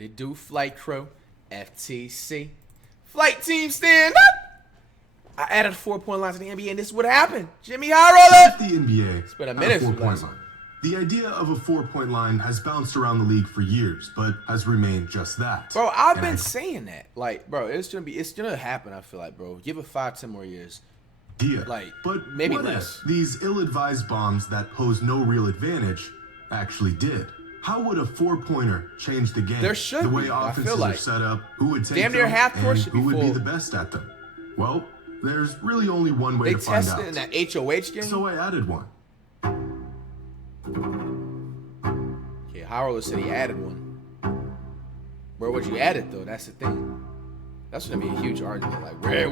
What it do, flight crew? FTC. Flight team stand up! I added a 4-point line to the NBA, and this is what happened. Jimmy High Roller! The NBA It's been a minute had a since 4-point line. The idea of a 4-point line has bounced around the league for years, but has remained just that. Bro, I've been saying that. Like, bro, it's gonna happen, I feel like, bro. Give it 5-10 more years. Yeah, Like, but maybe what less. if these ill-advised bombs that pose no real advantage actually did? How would a 4-pointer change the game? There should the way be, I offenses feel like. are set up, who would take Damn near them, half court and should be who would be full. the best at them? Well, there's really only one way They to find tested out. it in that HOH game? So I added one. Yeah, High Roller said he added one. Where would you add it, though? That's the thing. That's gonna be a huge argument. Like, where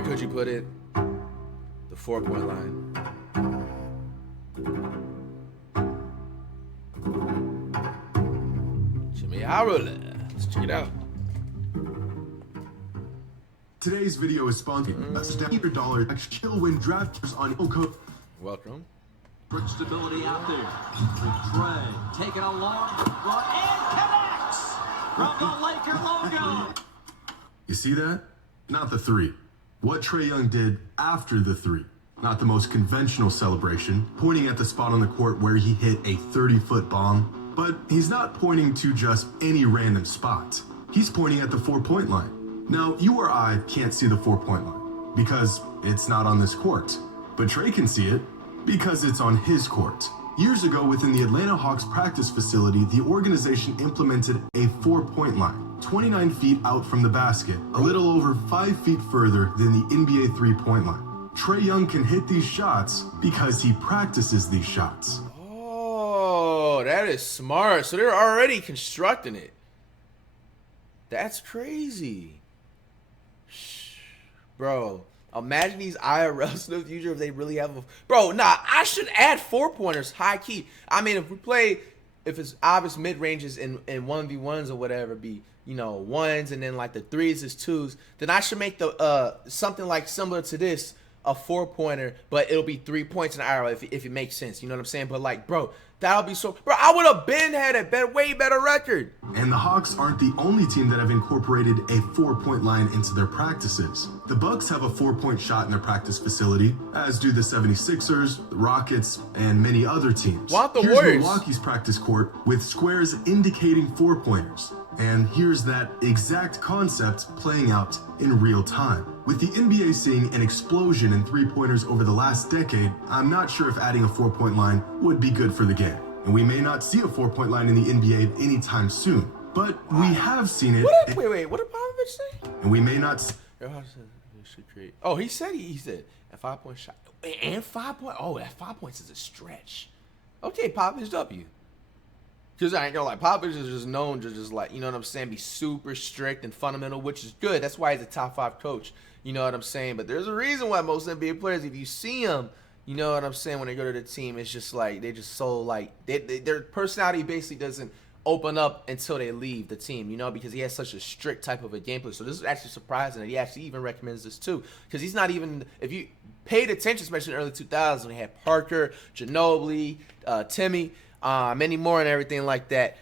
could you put it? The 4-point line. Jimmy High Roller. Let's check it out. Today's video is sponsored by $100 chill win drafters on Ilko. Welcome. Good stability out there. Trey taking a long run and connects from the Laker logo. You see that? Not the three. What Trey Young did after the three. Not the most conventional celebration, pointing at the spot on the court where he hit a 30-foot bomb. But he's not pointing to just any random spot. He's pointing at the 4-point line. Now, you or I can't see the 4-point line because it's not on this court. But Trey can see it because it's on his court. Years ago, within the Atlanta Hawks practice facility, the organization implemented a 4-point line, 29 feet out from the basket, a little over 5 feet further than the NBA 3-point line. Trey Young can hit these shots because he practices these shots. Oh, that is smart. So they're already constructing it. That's crazy. Bro, imagine these IRLs in the future if they really have a... Bro, nah, I should add 4-pointers high key. I mean, if it's obvious mid-ranges and 1v1s or whatever be, you know, ones and then like the 3s is 2s, then I should make the something like similar to this, a 4-pointer, but it'll be 3 points in the IRL if it makes sense. You know what I'm saying? But like, bro, that'll be so... Bro, I would have been had a way better record. And the Hawks aren't the only team that have incorporated a 4-point line into their practices. The Bucks have a 4-point shot in their practice facility, as do the 76ers, the Rockets, and many other teams. Want the Here's Warriors. Milwaukee's practice court with squares indicating 4-pointers. And here's that exact concept playing out in real time. With the NBA seeing an explosion in 3-pointers over the last decade, I'm not sure if adding a 4-point line would be good for the game. And we may not see a 4-point line in the NBA anytime soon. But we have seen it. Wait, what did Popovich say? And we may not... Oh, he said a 5-point shot. And 5 point. Oh, that 5 points is a stretch. Okay, Popovich W. Because I ain't gonna lie, Popovich is just known to just like, you know what I'm saying, be super strict and fundamental, which is good. That's why he's a top 5 coach. You know what I'm saying? But there's a reason why most NBA players, if you see them, you know what I'm saying, when they go to the team, it's just like, they just so like, their personality basically doesn't open up until they leave the team, you know, because he has such a strict type of a gameplay. So this is actually surprising that he actually even recommends this too. Because he's not even, if you paid attention, especially in the early 2000s, when he had Parker, Ginobili, Timmy, many more and everything like that.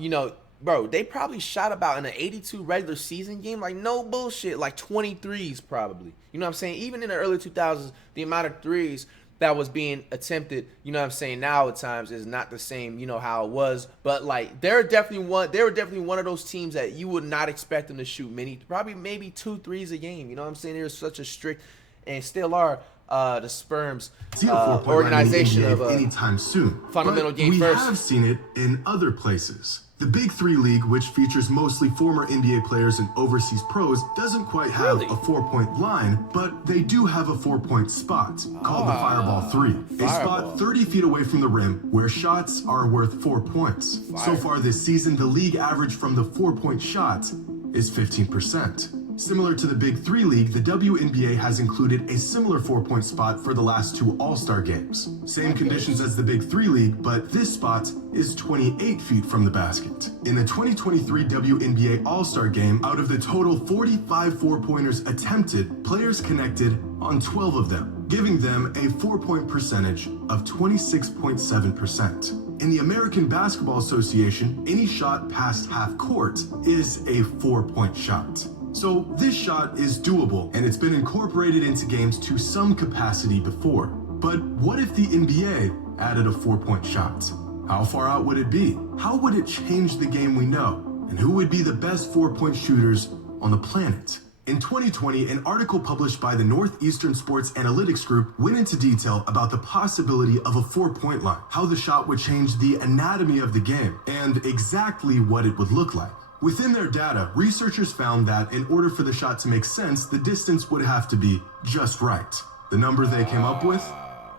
You know, bro, they probably shot about in an 82 regular season game, like no bullshit, like 23s probably. You know what I'm saying? Even in the early 2000s, the amount of threes that was being attempted, you know what I'm saying, now at times is not the same, you know, how it was. But like they were definitely one of those teams that you would not expect them to shoot maybe 2 threes a game. You know what I'm saying? They're such a strict, and still are, the Sperm's organization of anytime soon. Fundamental but game first. We have seen it in other places. The Big Three League, which features mostly former NBA players and overseas pros, doesn't quite have a 4-point line, but they do have a 4-point spot called the Fireball 3. A spot 30 feet away from the rim where shots are worth 4 points. So far this season, the league average from the 4-point shot is 15%. Similar to the Big Three League, the WNBA has included a similar 4-point spot for the last 2 All-Star games. Same conditions as the Big Three League, but this spot is 28 feet from the basket. In the 2023 WNBA All-Star game, out of the total 45 4-pointers attempted, players connected on 12 of them, giving them a 4-point percentage of 26.7%. In the American Basketball Association, any shot past half court is a 4-point shot. So this shot is doable, and it's been incorporated into games to some capacity before. But what if the NBA added a 4-point shot? How far out would it be? How would it change the game we know? And who would be the best 4-point shooters on the planet? In 2020, an article published by the Northeastern Sports Analytics Group went into detail about the possibility of a 4-point line, how the shot would change the anatomy of the game, and exactly what it would look like. Within their data, researchers found that in order for the shot to make sense, the distance would have to be just right. The number they came up with?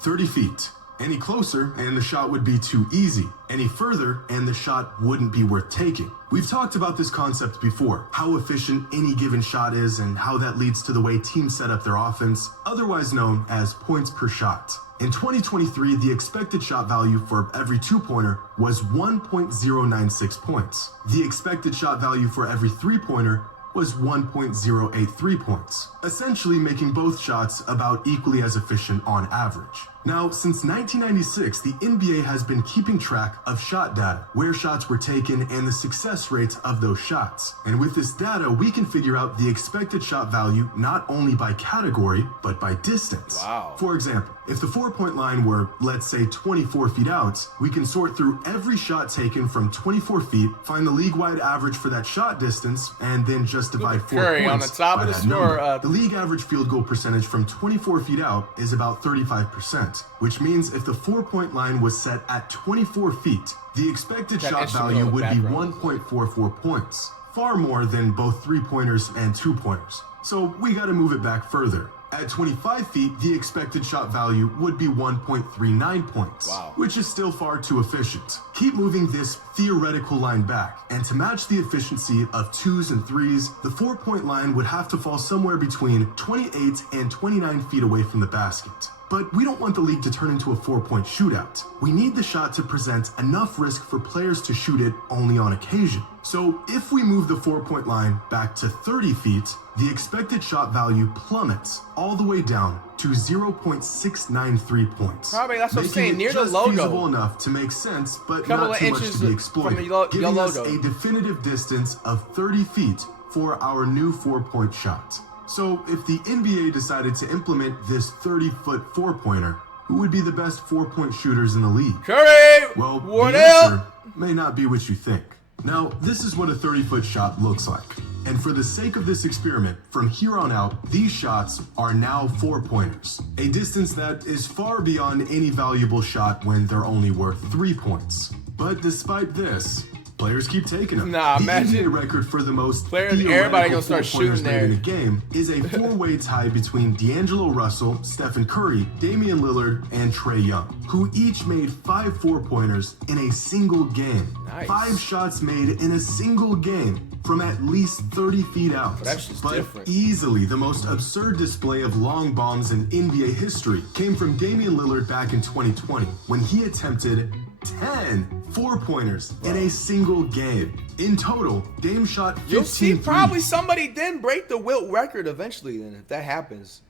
30 feet. Any closer, and the shot would be too easy. Any further, and the shot wouldn't be worth taking. We've talked about this concept before, how efficient any given shot is and how that leads to the way teams set up their offense, otherwise known as points per shot. In 2023, the expected shot value for every 2-pointer was 1.096 points. The expected shot value for every 3-pointer was 1.083 points, essentially making both shots about equally as efficient on average. Now, since 1996, the NBA has been keeping track of shot data, where shots were taken, and the success rates of those shots. And with this data, we can figure out the expected shot value not only by category, but by distance. Wow. For example, if the 4-point line were, let's say, 24 feet out, we can sort through every shot taken from 24 feet, find the league-wide average for that shot distance, and then just divide 4 Curry on points the top by of the that score, number. The league average field goal percentage from 24 feet out is about 35%. Which means if the 4-point line was set at 24 feet, the expected shot value would be 1.44 points, far more than both 3-pointers and 2-pointers. So we gotta move it back further. At 25 feet, the expected shot value would be 1.39 points, which is still far too efficient. Keep moving this theoretical line back, and to match the efficiency of 2s and 3s, the 4-point line would have to fall somewhere between 28 and 29 feet away from the basket. But we don't want the league to turn into a 4-point shootout. We need the shot to present enough risk for players to shoot it only on occasion. So if we move the 4-point line back to 30 feet, the expected shot value plummets all the way down to 0.693 points. Probably, that's what I'm saying, near the just logo. Feasible enough to make sense, but Couple not of too much inches to be exploited, from the giving us logo. a definitive distance of 30 feet for our new 4-point shot. So if the NBA decided to implement this 30-foot 4-pointer, who would be the best 4-point shooters in the league? Curry! Well, what the up? answer may not be what you think. Now, this is what a 30-foot shot looks like. And for the sake of this experiment, from here on out, these shots are now 4-pointers, a distance that is far beyond any valuable shot when they're only worth 3 points. But despite this, players keep taking them. Nah, the imagine NBA record for the most players, theoretical everybody gonna start 4-pointers shooting made there. in a game is a 4-way tie between D'Angelo Russell, Stephen Curry, Damian Lillard, and Trey Young, who each made 5 4-pointers in a single game. Nice. 5 shots made in a single game from at least 30 feet out. That's just but different. Easily the most absurd display of long bombs in NBA history came from Damian Lillard back in 2020 when he attempted 10 4-pointers in a single game. In total, Dame shot 15 You'll see threes. probably somebody then break the Wilt record eventually then, if that happens.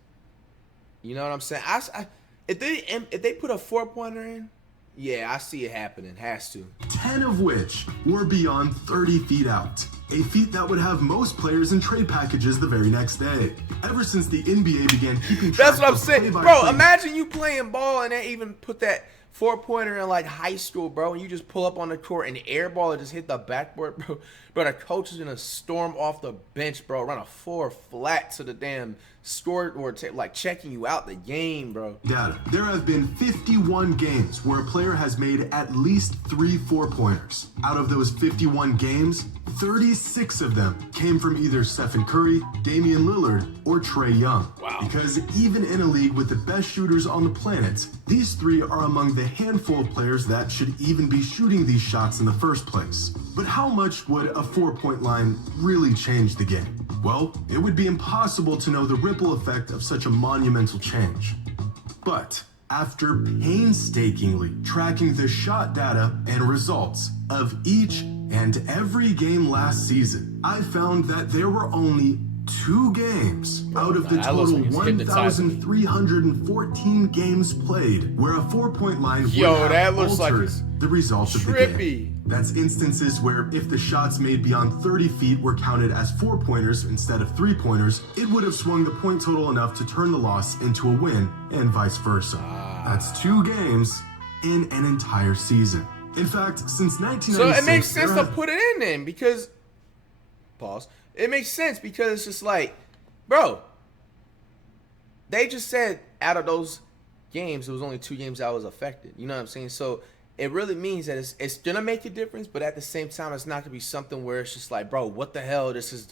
You know what I'm saying? If they put a 4-pointer in, yeah, I see it happening. Has to. 10 of which were beyond 30 feet out. A feat that would have most players in trade packages the very next day. Ever since the NBA began keeping track That's what I'm of saying. Bro, play-by-play imagine you playing ball and they even put that 4-pointer in like high school, bro, and you just pull up on the court and air ball and just hit the backboard, bro. Bro, the coach is gonna storm off the bench, bro, run a 4 flat to the damn scoreboard, like checking you out the game, bro. data. There have been 51 games where a player has made at least 3 4-pointers. Out of those 51 games, 36 of them came from either Stephen Curry, Damian Lillard, or Trey Young. Wow. Because even in a league with the best shooters on the planet, these 3 are among the handful of players that should even be shooting these shots in the first place. But how much would a 4-point line really change the game? Well, it would be impossible to know the ripple effect of such a monumental change. But after painstakingly tracking the shot data and results of each and every game last season, I found that there were only 2 games out of the total 1,314 games played where a 4-point line would have altered the result of the game. That's instances where if the shots made beyond 30 feet were counted as 4-pointers instead of 3-pointers, it would have swung the point total enough to turn the loss into a win, and vice versa. That's 2 games in an entire season. In fact, since 1996... So it makes sense to put it in then, because... Pause. It makes sense because it's just like, bro, they just said out of those games, it was only 2 games that was affected. You know what I'm saying? So it really means that it's going to make a difference, but at the same time, it's not going to be something where it's just like, bro, what the hell? This is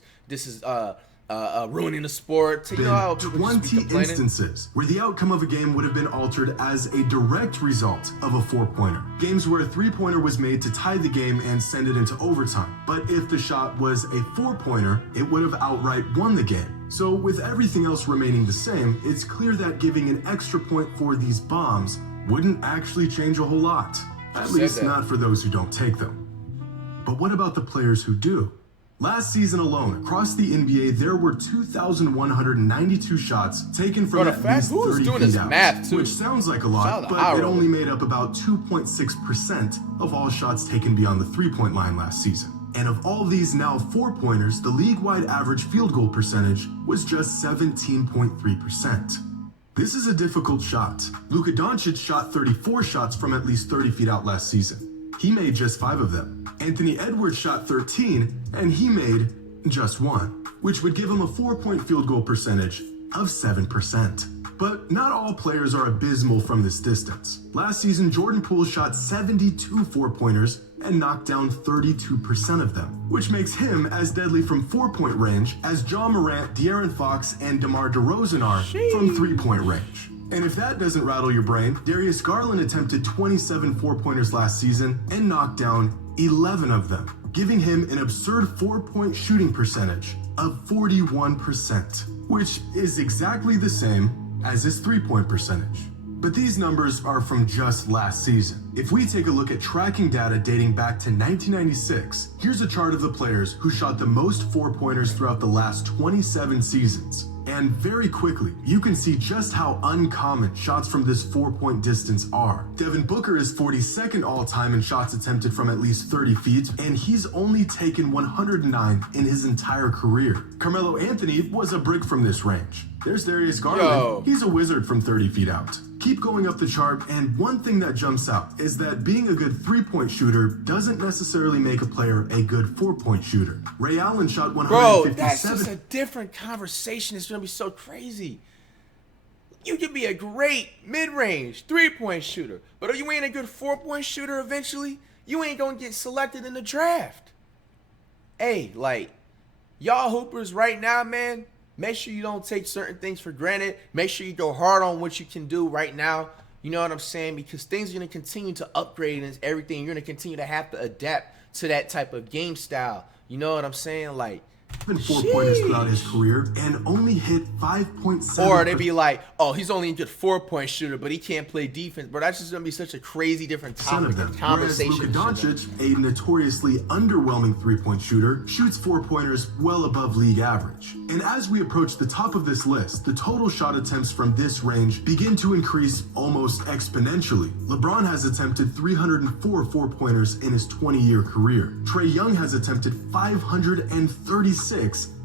ruining the sport. You know how people 20 instances where the outcome of a game would have been altered as a direct result of a 4-pointer. Games where a 3-pointer was made to tie the game and send it into overtime. But if the shot was a 4-pointer, it would have outright won the game. So with everything else remaining the same, it's clear that giving an extra point for these bombs wouldn't actually change a whole lot. At least not for those who don't take them. But what about the players who do? Last season alone, across the NBA, there were 2,192 shots taken from at least 30 feet out, which sounds like a lot, but it only made up about 2.6% of all shots taken beyond the 3-point line last season. And of all these now 4-pointers, the league-wide average field goal percentage was just 17.3%. This is a difficult shot. Luka Doncic shot 34 shots from at least 30 feet out last season. He made just 5 of them. Anthony Edwards shot 13, and he made just 1, which would give him a 4-point field goal percentage of 7%. But not all players are abysmal from this distance. Last season, Jordan Poole shot 72 4-pointers and knocked down 32% of them, which makes him as deadly from 4-point range as Ja Morant, De'Aaron Fox, and DeMar DeRozan are from 3-point range. And if that doesn't rattle your brain, Darius Garland attempted 27 4-pointers last season and knocked down 11 of them, giving him an absurd 4-point shooting percentage of 41%, which is exactly the same as his 3-point percentage. But these numbers are from just last season. If we take a look at tracking data dating back to 1996, here's a chart of the players who shot the most 4-pointers throughout the last 27 seasons. And very quickly, you can see just how uncommon shots from this 4-point distance are. Devin Booker is 42nd all-time in shots attempted from at least 30 feet, and he's only taken 109 in his entire career. Carmelo Anthony was a brick from this range. There's Darius Garland. He's a wizard from 30 feet out. Keep going up the chart, and one thing that jumps out is that being a good 3-point shooter doesn't necessarily make a player a good 4-point shooter. Ray Allen shot 157. Bro, that's just a different conversation. It's going to be so crazy. You can be a great mid-range 3-point shooter, but if you ain't a good 4-point shooter eventually, you ain't going to get selected in the draft. Hey, like, y'all hoopers right now, man, make sure you don't take certain things for granted. Make sure you go hard on what you can do right now. You know what I'm saying? Because things are going to continue to upgrade and everything. You're going to continue to have to adapt to that type of game style. You know what I'm saying? Like, 4-pointers throughout his career and only hit 5.7. Or they'd be like, oh, he's only a good 4-point shooter, but he can't play defense. Bro, that's just going to be such a crazy different topic of conversation. Whereas Luka Doncic, a notoriously underwhelming 3-point shooter, shoots 4-pointers well above league average. And as we approach the top of this list, the total shot attempts from this range begin to increase almost exponentially. LeBron has attempted 304 4-pointers in his 20-year career. Trey Young has attempted 536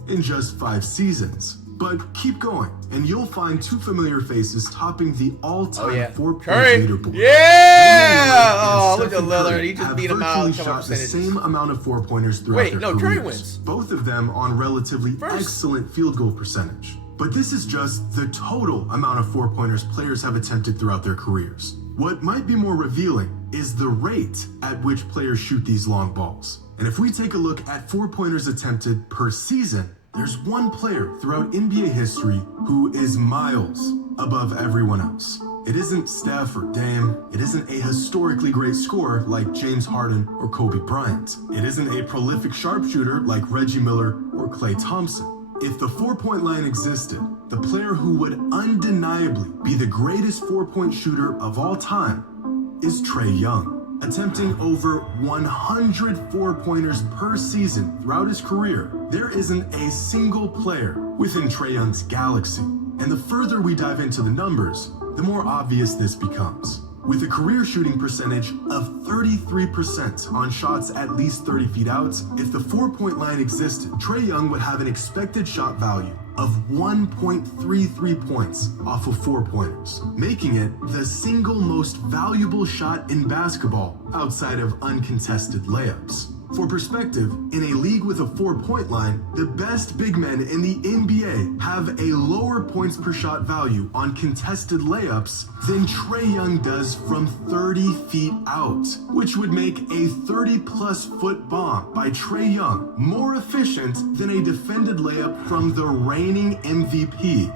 in just 5 seasons. But keep going, and you'll find 2 familiar faces topping the all-time 4-point leaderboard. Yeah! Oh, look at Lillard. He just beat him out. Shot the same amount of 4-pointers throughout their careers. Curry wins. Both of them on relatively excellent field goal percentage. But this is just the total amount of 4-pointers players have attempted throughout their careers. What might be more revealing is the rate at which players shoot these long balls. And if we take a look at 4-pointers attempted per season, there's one player throughout NBA history who is miles above everyone else. It isn't Steph or Dame. It isn't a historically great scorer like James Harden or Kobe Bryant. It isn't a prolific sharpshooter like Reggie Miller or Klay Thompson. If the 4-point line existed, the player who would undeniably be the greatest 4-point shooter of all time is Trey Young, attempting over 100 4-pointers per season throughout his career. There isn't a single player within Trey Young's galaxy. And the further we dive into the numbers, the more obvious this becomes. With a career shooting percentage of 33% on shots at least 30 feet out, if the 4-point line existed, Trey Young would have an expected shot value of 1.33 points off of 4-pointers, making it the single most valuable shot in basketball outside of uncontested layups. For perspective, in a league with a 4-point line, the best big men in the NBA have a lower points per shot value on contested layups than Trey Young does from 30 feet out, which would make a 30-plus foot bomb by Trey Young more efficient than a defended layup from the reigning MVP.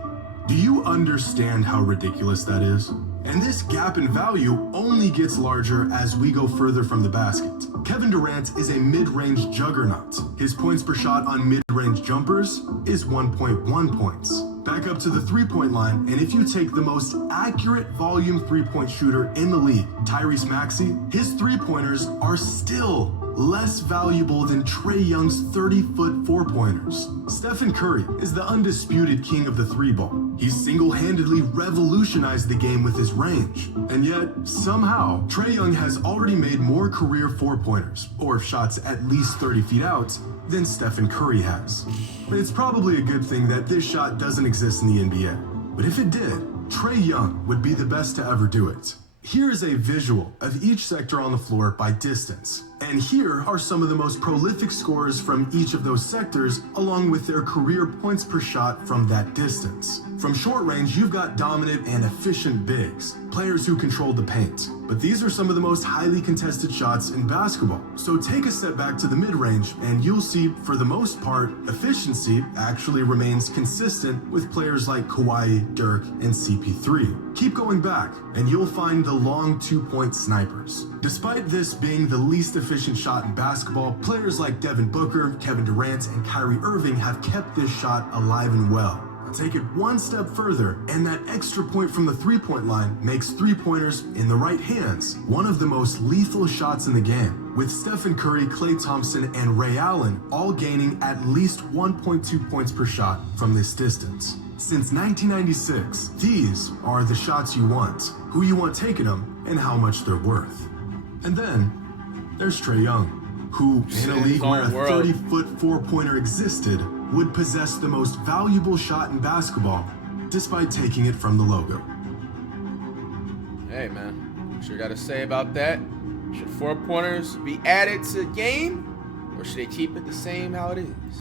Do you understand how ridiculous that is? And this gap in value only gets larger as we go further from the basket. Kevin Durant is a mid-range juggernaut. His points per shot on mid-range jumpers is 1.1 points. Back up to the 3-point line, and if you take the most accurate volume 3-point shooter in the league, Tyrese Maxey, his 3-pointers are still less valuable than Trey Young's 30-foot 4-pointers. Stephen Curry is the undisputed king of the 3-ball. He's single-handedly revolutionized the game with his range. And yet, somehow, Trey Young has already made more career 4-pointers, or shots at least 30 feet out, than Stephen Curry has. It's probably a good thing that this shot doesn't exist in the NBA. But if it did, Trey Young would be the best to ever do it. Here is a visual of each sector on the floor by distance. And here are some of the most prolific scorers from each of those sectors, along with their career points per shot from that distance. From short range, you've got dominant and efficient bigs, players who control the paint. But these are some of the most highly contested shots in basketball. So take a step back to the mid-range, and you'll see, for the most part, efficiency actually remains consistent with players like Kawhi, Dirk, and CP3. Keep going back, and you'll find the long 2-point snipers. Despite this being the least efficient shot in basketball, players like Devin Booker, Kevin Durant, and Kyrie Irving have kept this shot alive and well. Take it one step further, and that extra point from the 3-point line makes 3-pointers in the right hands one of the most lethal shots in the game, with Stephen Curry, Klay Thompson, and Ray Allen all gaining at least 1.2 points per shot from this distance. Since 1996, these are the shots you want, who you want taking them, and how much they're worth. And then there's Trey Young, who, in a league where a 30-foot 4-pointer existed, would possess the most valuable shot in basketball, despite taking it from the logo. Hey, man. What you got to say about that? Should 4-pointers be added to the game, or should they keep it the same how it is?